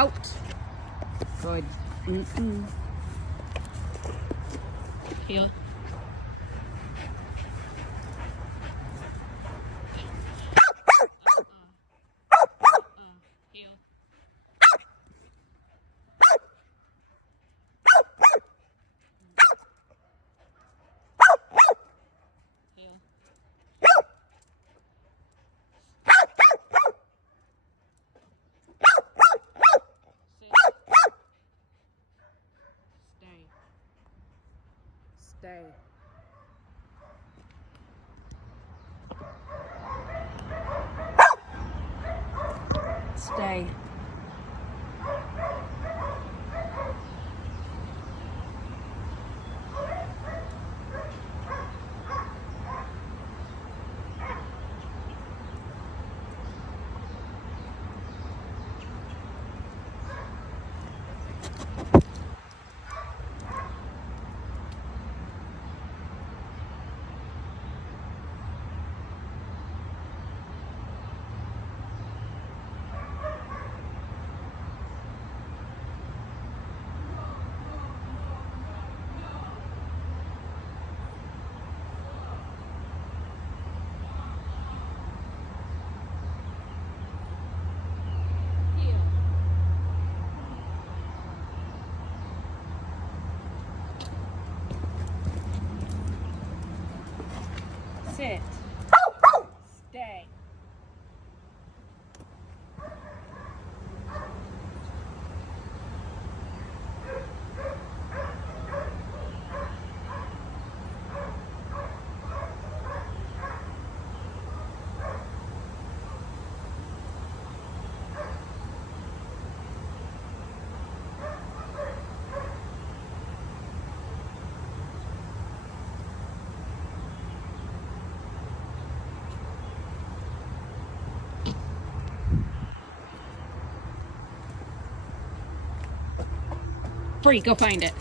Out. Good. Heel. Heel. Heel. Stay. Stay. Sit. Stay. Free, go find it.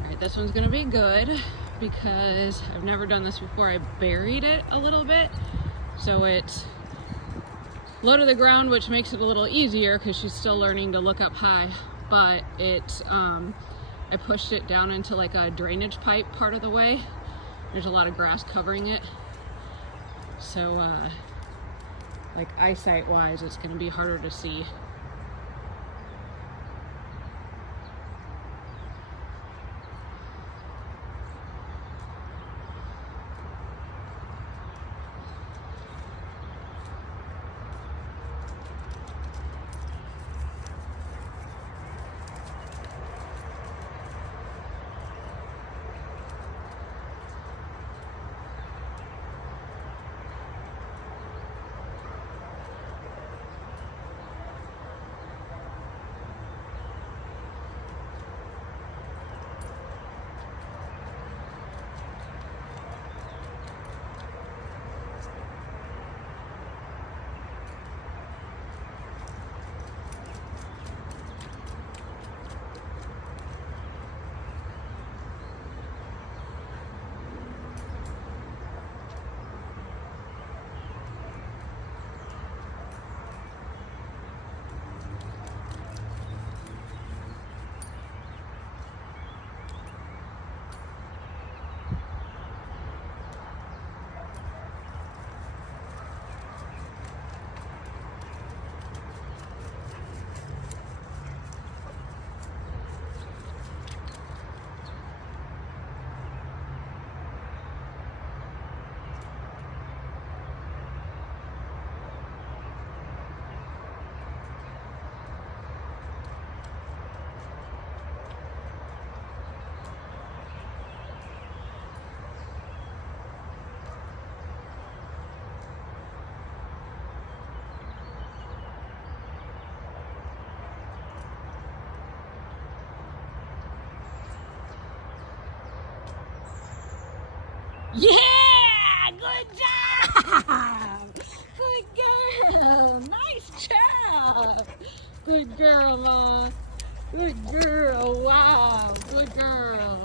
All right, this one's gonna be good because I've never done this before. I buried it a little bit, so it's low to the ground, which makes it a little easier because she's still learning to look up high, but it's, I pushed it down into like a drainage pipe part of the way. There's a lot of grass covering it. So, like eyesight wise, it's gonna be harder to see. Yeah! Good job! Good girl! Nice job! Good girl, Ma. Good girl. Wow. Good girl.